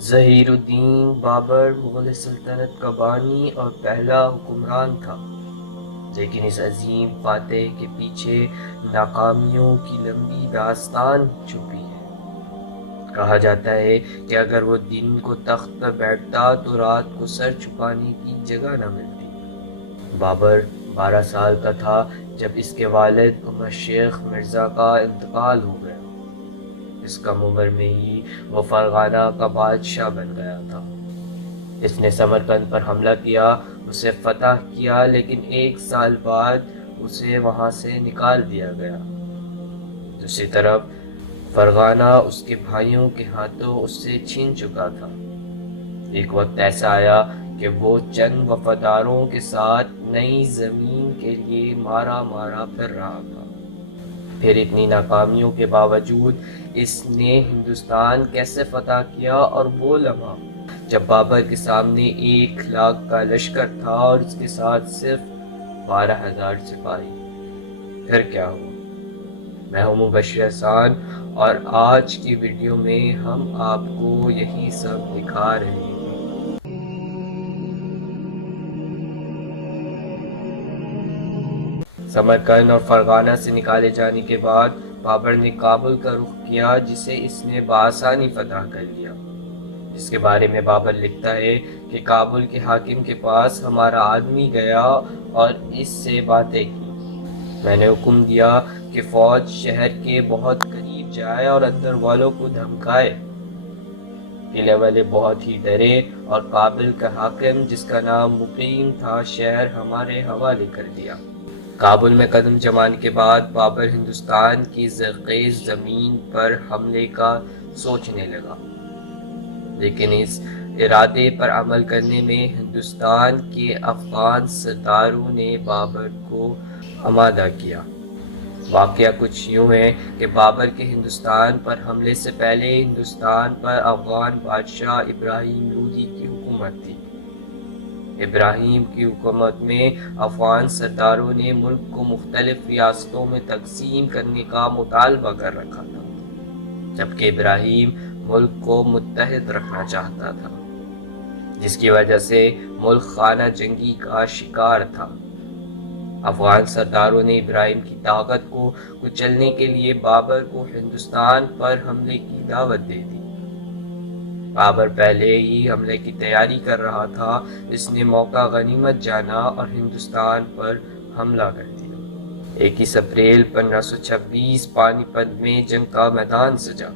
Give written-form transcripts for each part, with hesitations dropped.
ظہیر الدین بابر مغل سلطنت کا بانی اور پہلا حکمران تھا، لیکن اس عظیم فاتح کے پیچھے ناکامیوں کی لمبی داستان چھپی ہے۔ کہا جاتا ہے کہ اگر وہ دن کو تخت پر بیٹھتا تو رات کو سر چھپانے کی جگہ نہ ملتی۔ بابر 12 سال کا تھا جب اس کے والد عمر شیخ مرزا کا انتقال ہو گیا۔ اس کم عمر میں ہی وہ فرغانہ کا بادشاہ بن گیا تھا۔ اس نے سمرقند پر حملہ کیا، اسے فتح کیا، لیکن 1 سال بعد اسے وہاں سے نکال دیا گیا۔ دوسری طرف فرغانہ اس کے بھائیوں کے ہاتھوں اس سے چھین چکا تھا۔ ایک وقت ایسا آیا کہ وہ چند وفاداروں کے ساتھ نئی زمین کے لیے مارا پھر رہا تھا۔ پھر اتنی ناکامیوں کے باوجود اس نے ہندوستان کیسے فتح کیا، اور وہ لمحہ جب بابر کے سامنے 1 لاکھ کا لشکر تھا اور اس کے ساتھ صرف 12,000 سپاہی۔ پھر کیا ہوا؟ میں ہوں مبشر احسان، اور آج کی ویڈیو میں ہم آپ کو یہی سب دکھا رہے ہیں۔ سمرقند اور فرغانہ سے نکالے جانے کے بعد بابر نے کابل کا رخ کیا، جسے اس نے بآسانی فتح کر لیا۔ جس کے بارے میں بابر لکھتا ہے کہ کابل کے حاکم کے پاس ہمارا آدمی گیا اور اس سے باتیں کی۔ میں نے حکم دیا کہ فوج شہر کے بہت قریب جائے اور اندر والوں کو دھمکائے۔ قلعے والے بہت ہی ڈرے اور کابل کا حاکم، جس کا نام مقیم تھا، شہر ہمارے حوالے کر دیا۔ کابل میں قدم جمانے کے بعد بابر ہندوستان کی زرخیز زمین پر حملے کا سوچنے لگا، لیکن اس ارادے پر عمل کرنے میں ہندوستان کے افغان سرداروں نے بابر کو آمادہ کیا۔ واقعہ کچھ یوں ہے کہ بابر کے ہندوستان پر حملے سے پہلے ہندوستان پر افغان بادشاہ ابراہیم لودھی کی حکومت تھی۔ ابراہیم کی حکومت میں افغان سرداروں نے ملک کو مختلف ریاستوں میں تقسیم کرنے کا مطالبہ کر رکھا تھا، جبکہ ابراہیم ملک کو متحد رکھنا چاہتا تھا، جس کی وجہ سے ملک خانہ جنگی کا شکار تھا۔ افغان سرداروں نے ابراہیم کی طاقت کو کچلنے کے لیے بابر کو ہندوستان پر حملے کی دعوت دے دی۔ بابر پہلے ہی حملے کی تیاری کر رہا تھا، اس نے موقع غنیمت جانا اور ہندوستان پر حملہ کر دیا۔ 21 اپریل 1526 پانی پت میں جنگ کا میدان سجا۔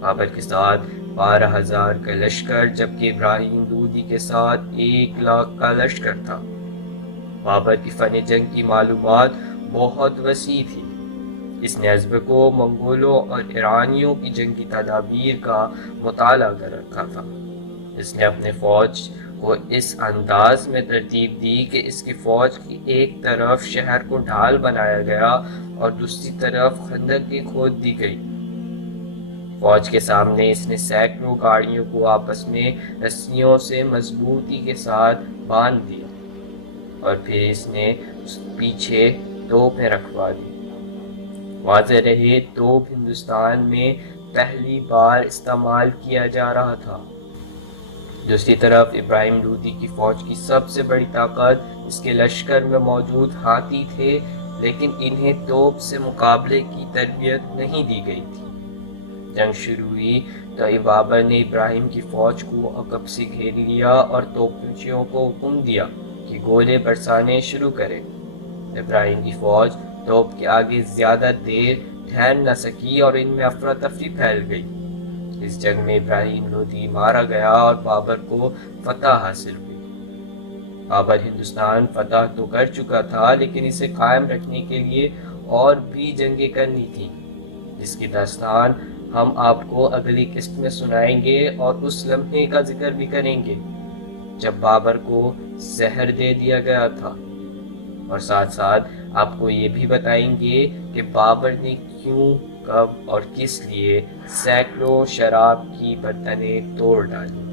بابر کے ساتھ 12,000 کا لشکر، جبکہ ابراہیم لودھی کے ساتھ 1 لاکھ کا لشکر تھا۔ بابر کی فن جنگ کی معلومات بہت وسیع تھی۔ اس نے ازبکوں، منگولوں اور ایرانیوں کی جنگی تدابیر کا مطالعہ کر رکھا تھا۔ اس نے اپنے فوج کو اس انداز میں ترتیب دی کہ اس کی فوج کی ایک طرف شہر کو ڈھال بنایا گیا اور دوسری طرف خندقیں کھود دی گئی۔ فوج کے سامنے اس نے سینکڑوں گاڑیوں کو آپس میں رسیوں سے مضبوطی کے ساتھ باندھ دیا، اور پھر اس نے پیچھے توپیں رکھوا دی۔ واضح رہے، توپ ہندوستان میں پہلی بار استعمال کیا جا رہا تھا۔ دوسری طرف ابراہیم لودھی کی فوج کی سب سے بڑی طاقت اس کے لشکر میں موجود ہاتھی تھے، لیکن انہیں توپ سے مقابلے کی تربیت نہیں دی گئی تھی۔ جنگ شروع ہوئی تو بابر نے ابراہیم کی فوج کو عقب سے گھیر لیا اور توپچیوں کو حکم دیا کہ گولے برسانے شروع کریں۔ ابراہیم کی فوج توپ کے آگے زیادہ دیر ٹھہر نہ سکی اور ان میں افراتفری پھیل گئی۔ اس جنگ میں ابراہیم لودھی مارا گیا اور بابر کو فتح حاصل ہوئی۔ بابر ہندوستان فتح تو کر چکا تھا، لیکن اسے قائم رکھنے کے لیے اور بھی جنگیں کرنی تھیں، جس کی داستان ہم آپ کو اگلی قسط میں سنائیں گے، اور اس لمحے کا ذکر بھی کریں گے جب بابر کو زہر دے دیا گیا تھا، اور ساتھ ساتھ آپ کو یہ بھی بتائیں گے کہ بابر نے کیوں، کب اور کس لیے سینکڑوں شراب کی برتنیں توڑ ڈالی۔